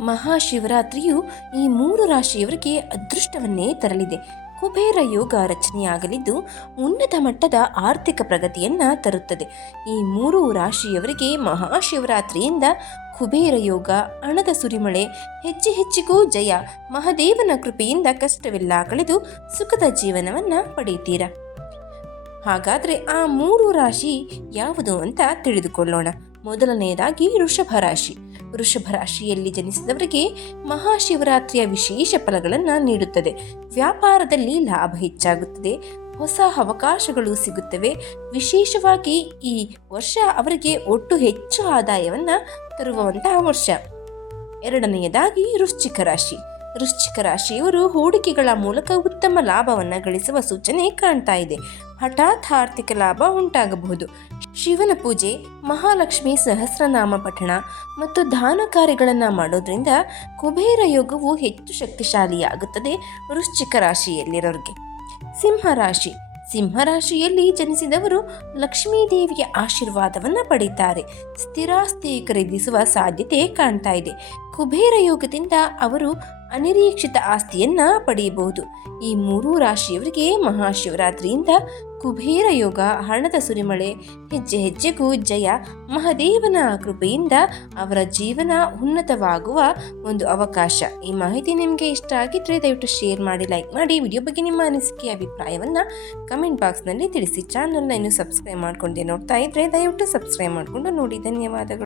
ಮಹಾಶಿವರಾತ್ರಿಯು ಈ ಮೂರು ರಾಶಿಯವರಿಗೆ ಅದೃಷ್ಟವನ್ನೇ ತರಲಿದೆ. ಕುಬೇರ ಯೋಗ ರಚನೆಯಾಗಲಿದ್ದು ಉನ್ನತ ಮಟ್ಟದ ಆರ್ಥಿಕ ಪ್ರಗತಿಯನ್ನ ತರುತ್ತದೆ. ಈ ಮೂರು ರಾಶಿಯವರಿಗೆ ಮಹಾಶಿವರಾತ್ರಿಯಿಂದ ಕುಬೇರ ಯೋಗ, ಹಣದ ಸುರಿಮಳೆ, ಹೆಚ್ಚು ಹೆಚ್ಚಿಗೂ ಜಯ, ಮಹಾದೇವನ ಕೃಪೆಯಿಂದ ಕಷ್ಟವೆಲ್ಲ ಕಳೆದು ಸುಖದ ಜೀವನವನ್ನ ಪಡೆಯುತ್ತೀರಾ? ಹಾಗಾದರೆ ಆ ಮೂರು ರಾಶಿ ಯಾವುದು ಅಂತ ತಿಳಿದುಕೊಳ್ಳೋಣ. ಮೊದಲನೆಯದಾಗಿ ವೃಷಭ ರಾಶಿ. ವೃಷಭ ರಾಶಿಯಲ್ಲಿ ಜನಿಸಿದವರಿಗೆ ಮಹಾಶಿವರಾತ್ರಿಯ ವಿಶೇಷ ಫಲಗಳನ್ನು ನೀಡುತ್ತದೆ. ವ್ಯಾಪಾರದಲ್ಲಿ ಲಾಭ ಹೆಚ್ಚಾಗುತ್ತದೆ. ಹೊಸ ಅವಕಾಶಗಳು ಸಿಗುತ್ತವೆ. ವಿಶೇಷವಾಗಿ ಈ ವರ್ಷ ಅವರಿಗೆ ಒಟ್ಟು ಹೆಚ್ಚು ಆದಾಯವನ್ನು ತರುವಂತಹ ವರ್ಷ. ಎರಡನೆಯದಾಗಿ ವೃಶ್ಚಿಕ ರಾಶಿ. ವೃಶ್ಚಿಕ ರಾಶಿಯವರು ಹೂಡಿಕೆಗಳ ಮೂಲಕ ಉತ್ತಮ ಲಾಭವನ್ನು ಗಳಿಸುವ ಸೂಚನೆ ಕಾಣ್ತಾ ಇದೆ. ಹಠಾತ್ ಆರ್ಥಿಕ ಲಾಭ ಉಂಟಾಗಬಹುದು. ಶಿವನ ಪೂಜೆ, ಮಹಾಲಕ್ಷ್ಮಿ ಸಹಸ್ರನಾಮ ಪಠಣ ಮತ್ತು ದಾನ ಕಾರ್ಯಗಳನ್ನು ಮಾಡೋದ್ರಿಂದ ಕುಬೇರ ಯೋಗವು ಹೆಚ್ಚು ಶಕ್ತಿಶಾಲಿಯಾಗುತ್ತದೆ ವೃಶ್ಚಿಕ ರಾಶಿಯಲ್ಲಿರೋರಿಗೆ. ಸಿಂಹರಾಶಿ ಸಿಂಹರಾಶಿಯಲ್ಲಿ ಜನಿಸಿದವರು ಲಕ್ಷ್ಮೀದೇವಿಯ ಆಶೀರ್ವಾದವನ್ನು ಪಡೀತಾರೆ. ಸ್ಥಿರಾಸ್ತಿ ಖರೀದಿಸುವ ಸಾಧ್ಯತೆ ಕಾಣ್ತಾ ಇದೆ. ಕುಬೇರ ಯೋಗದಿಂದ ಅವರು ಅನಿರೀಕ್ಷಿತ ಆಸ್ತಿಯನ್ನ ಪಡೆಯಬಹುದು ಈ ಮೂರೂ ರಾಶಿಯವರಿಗೆ ಮಹಾಶಿವರಾತ್ರಿಯಿಂದ ಕುಬೇರ ಯೋಗ, ಹಣದ ಸುರಿಮಳೆ, ಹೆಜ್ಜೆ ಹೆಜ್ಜೆಗೂ ಜಯ, ಮಹಾದೇವನ ಕೃಪೆಯಿಂದ ಅವರ ಜೀವನ ಉನ್ನತವಾಗುವ ಒಂದು ಅವಕಾಶ. ಈ ಮಾಹಿತಿ ನಿಮಗೆ ಇಷ್ಟ ಆಗಿದ್ರೆ ದಯವಿಟ್ಟು ಶೇರ್ ಮಾಡಿ, ಲೈಕ್ ಮಾಡಿ. ವಿಡಿಯೋ ಬಗ್ಗೆ ನಿಮ್ಮ ಅನಿಸಿಕೆ, ಅಭಿಪ್ರಾಯವನ್ನು ಕಮೆಂಟ್ ಬಾಕ್ಸ್ನಲ್ಲಿ ತಿಳಿಸಿ. ಚಾನಲ್ನ ಇನ್ನೂ ಸಬ್ಸ್ಕ್ರೈಬ್ ಮಾಡ್ಕೊಂಡೆ ನೋಡ್ತಾ ಇದ್ರೆ ದಯವಿಟ್ಟು ಸಬ್ಸ್ಕ್ರೈಬ್ ಮಾಡಿಕೊಂಡು ನೋಡಿ. ಧನ್ಯವಾದಗಳು.